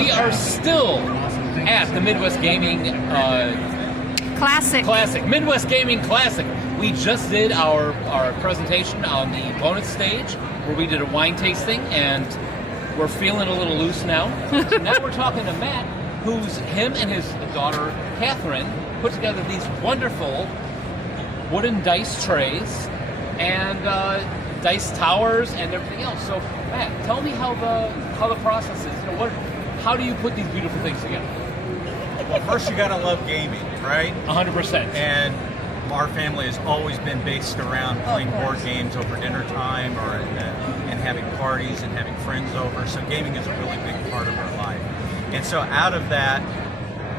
we are still at the Midwest Gaming Classic. Midwest Gaming Classic. We just did our presentation on the bonus stage where we did a wine tasting, and we're feeling a little loose now. So now we're talking to Matt, him and his daughter Catherine put together these wonderful wooden dice trays and dice towers and everything else. So Matt, tell me how the process is. You know, how do you put these beautiful things together? Well, first you gotta love gaming, right? 100%. And our family has always been based around playing board games over dinner time, and having parties and having friends over. So gaming is a really big part of our life. And so out of that,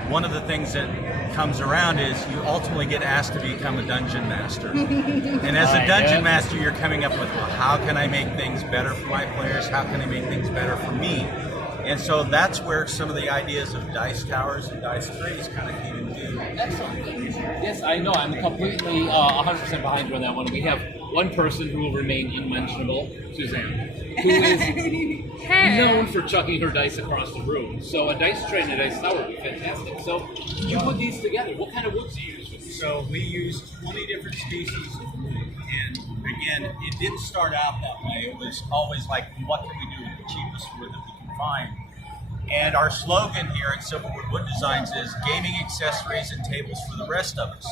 one of the things that comes around is you ultimately get asked to become a dungeon master. And as a dungeon master, you're coming up with, well, how can I make things better for my players? How can I make things better for me? And so that's where some of the ideas of dice towers and dice trays kind of came into. Excellent. Yes, I know. I'm completely 100% behind you on that one. We have one person who will remain unmentionable, Suzanne, who is known for chucking her dice across the room. So a dice tray and a dice tower would be fantastic. So you put these together. What kind of wood do you use? So we used 20 different species of wood. And again, it didn't start out that way. It was always like, what can we do with the cheapest wood that we can find? And our slogan here at Silverwood Wood Designs is gaming accessories and tables for the rest of us.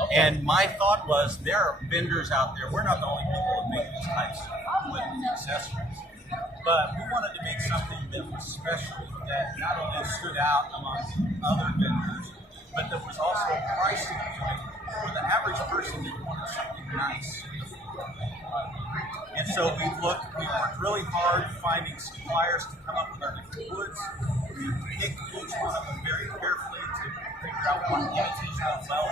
Okay. And my thought was, there are vendors out there. We're not the only people who make these types of wood accessories. But we wanted to make something that was special, that not only stood out amongst other vendors, but that was also a pricing point for the average person that wanted something nice. And so we worked really hard finding suppliers to come up with our different woods. We picked each one of them very carefully to figure out what images how well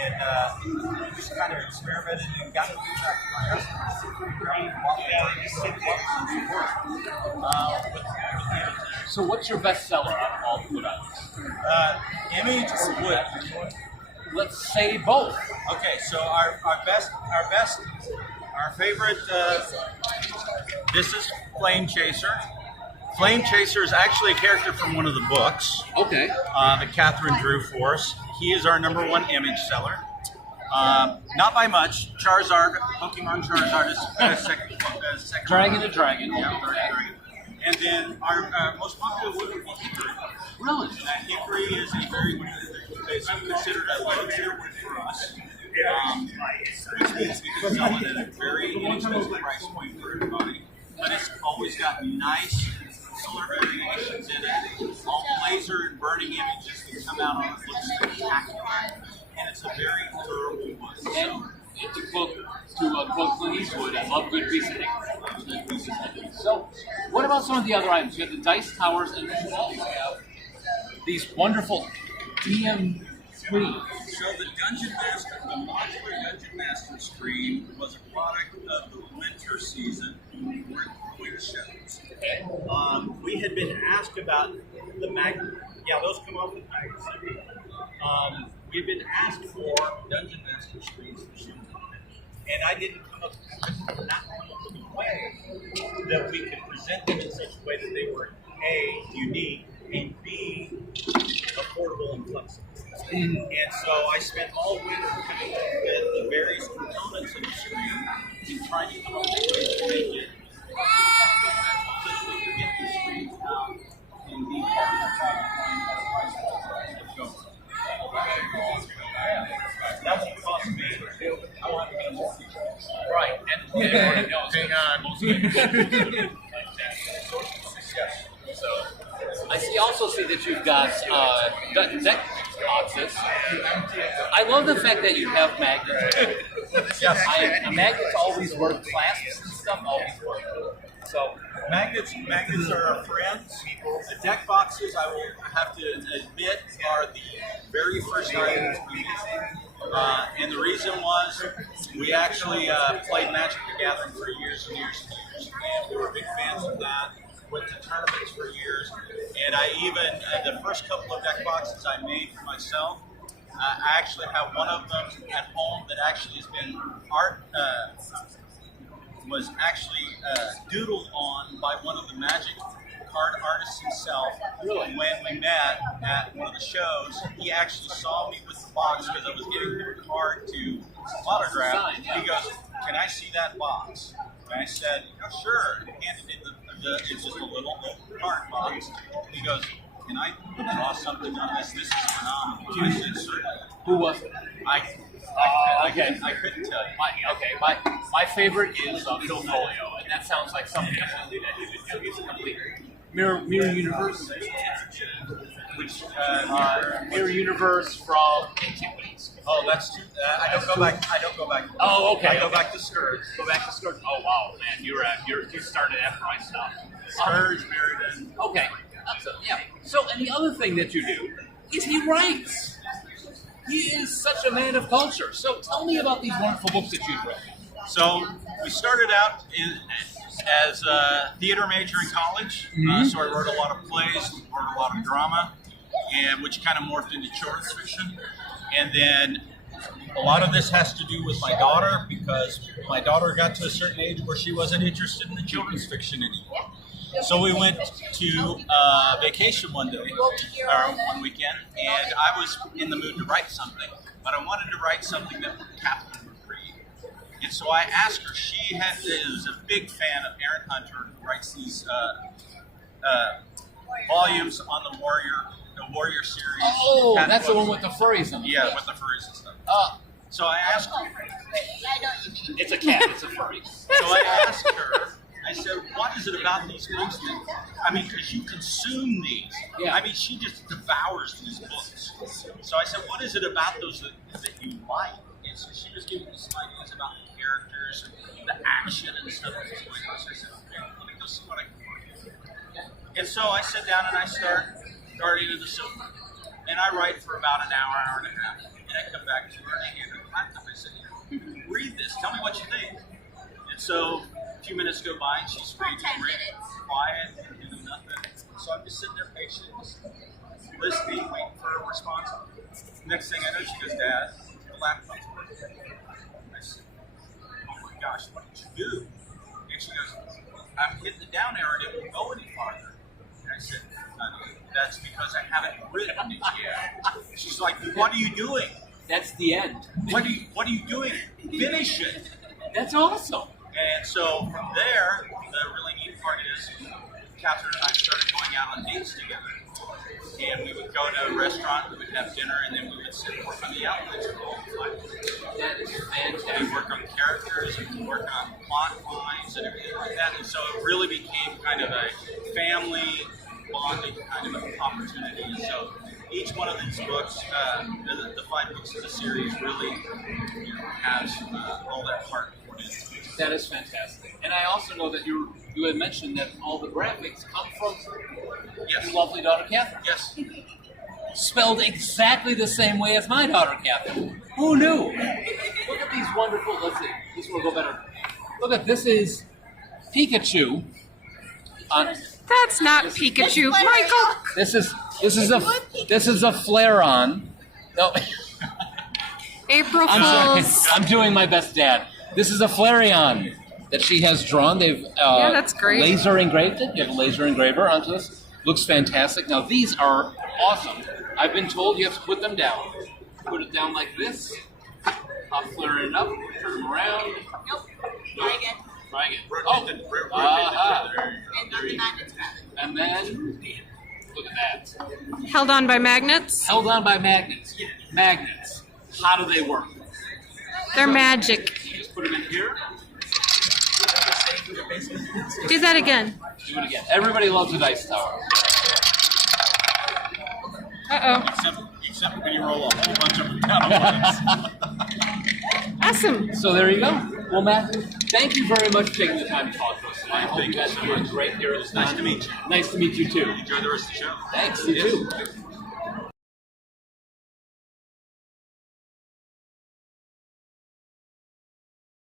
and just kind of experimented and got the feedback from our customers to figure out what worked. So what's your best seller of all the wood items? Image or wood? Let's say both. Okay, so our favorite, this is Flame Chaser. Flame Chaser is actually a character from one of the books. Okay. That Catherine drew for us. He is our #1 image seller. Not by much. Charizard, Pokemon Charizard is second. Dragon to Dragon. Yeah, Dragon. And then our most popular wood would be hickory. Really? Hickory is a very, it's considered a low-tier wood for us. Which means we can sell it at a very inexpensive price point for everybody. But it's always got nice color variations in it. All laser and burning images that come out on it look spectacular. And it's a very durable wood. And to quote Clint Eastwood, I love good piece of hickory. So, what about some of the other items? You have the dice towers, and then you also have these wonderful DM screens. So the modular Dungeon Master screen was a product of the winter season for quick shows. Okay. We had been asked about the magnet. Yeah, those come off the magazine. We've been asked for Dungeon Master screens for some time, and I didn't come up with a way that we could present them in such a way that they were A, unique, and B, affordable and flexible. And so I spent all winter coming up with the various components of the screen and trying to come up with ways to make it so that we could get these screens out and be that won't cost me. I want to be more. Right. And everybody knows. Hang on. So, I also see that you've got deck boxes. I love the fact that you have magnets. Yes. Magnets always work. Clasps and stuff always work. So magnets are our friends. The deck boxes, I will have to admit, are the very first items we made. And the reason was we actually played Magic the Gathering for years and years and years, and we were big fans of that. Went to tournaments for years, and I even the first couple of deck boxes I made for myself. I actually have one of them at home that actually has been was actually doodled on by one of the Magic card artist himself. Really? When we met at one of the shows, he actually saw me with the box because I was getting him a card to autograph. Sign, yeah. He goes, "Can I see that box?" And I said, "Oh, sure." And handed in it's just a little card box. He goes, "Can I draw something on this? This is phenomenal." I said, "Certainly." Who was it? Okay. I couldn't tell you. My favorite is Phil Folio, and that sounds like something definitely that he would do. It's a complete Mirror Universe. Which Mirror Universe from Antiquities. oh, that's too. I don't go back. Oh, okay. I go okay. back to Scourge. Go back to Scourge. Oh wow, man, you started after I stopped. Scourge, Meriden. Okay. Yeah. So, and the other thing that you do is he writes. He is such a man of culture. So tell me about these wonderful books that you've read. So we started out as a theater major in college. So I wrote a lot of plays, wrote a lot of drama, and which kind of morphed into children's fiction. And then a lot of this has to do with my daughter because my daughter got to a certain age where she wasn't interested in the children's fiction anymore. So we went to vacation one day, or one weekend, and I was in the mood to write something, but I wanted to write something that Catherine would read. And so I asked her. She was a big fan of Aaron Hunter, who writes these volumes on the Warrior series. Oh, that's the one with the furries in it. Yeah, with the furries and stuff. So I asked her. It's a cat. It's a furry. So I asked her. I said, "What is it about these books because you consume these." Yeah. I mean, she just devours these books. So I said, "What is it about those that you like?" And so she was giving me some ideas about the characters and the action and stuff that was going on. So I said, "Okay, let me go see what I can find." And so I sat down and I start Guardian of the Silver. And I write for about an hour and a half. And I come back to her and I hand her the laptop. I said, "Read this. Tell me what you think." And so a few minutes go by and she's reading, quiet, and doing nothing. So I'm just sitting there patient, listening, waiting for a response. Next thing I know, she goes, "Dad, the laptop's working." I said, "Oh my gosh, what did you do?" And she goes, "I'm hitting the down arrow and it won't go any farther." And I said, "Honey, that's because I haven't written it yet." She's like, "What are you doing? That's the end. What are you doing? Finish it." That's awesome. And so from there, the really neat part is Catherine and I started going out on dates together. And we would go to a restaurant, we would have dinner, and then we would sit and work on the outlines for all the time. That is fantastic. We'd work on characters, and we'd work on plot lines and everything like that. And so it really became kind of a family bonding kind of an opportunity. And so each one of these books, the 5 books of the series, really has all that heart poured into it. That is fantastic. And I also know that you had mentioned that all the graphics come from your lovely daughter, Catherine. Yes. Spelled exactly the same way as my daughter, Catherine. Who knew? Look at these wonderful, let's see, this one will go better. Look at, this is Pikachu. That's not Pikachu, Michael. This is a flare-on. No. April I'm Fools. sorry. I'm doing my best, Dad. This is a Flareon that she has drawn. They've Yeah, that's great. laser engraved it. You have a laser engraver onto this. Looks fantastic. Now these are awesome. I've been told you have to put them down. Put it down like this. I'll flare it up. Turn them around. Nope. Try again. Try again. Rotate Oh, aha. And not the magnets grab it. And then look at that. Held on by magnets. Held on by magnets. Magnets. How do they work? They're magic. You just put them in here. Do that again. Do it again. Everybody loves a dice tower. Uh-oh. Except when you roll a whole bunch of them down at once. Awesome. So there you go. Well, Matt, thank you very much for taking the time to talk to us. I hope you guys are doing great here. It was Nice to meet you. Nice to meet you too. Enjoy the rest of the show. Thanks. You Yes. too.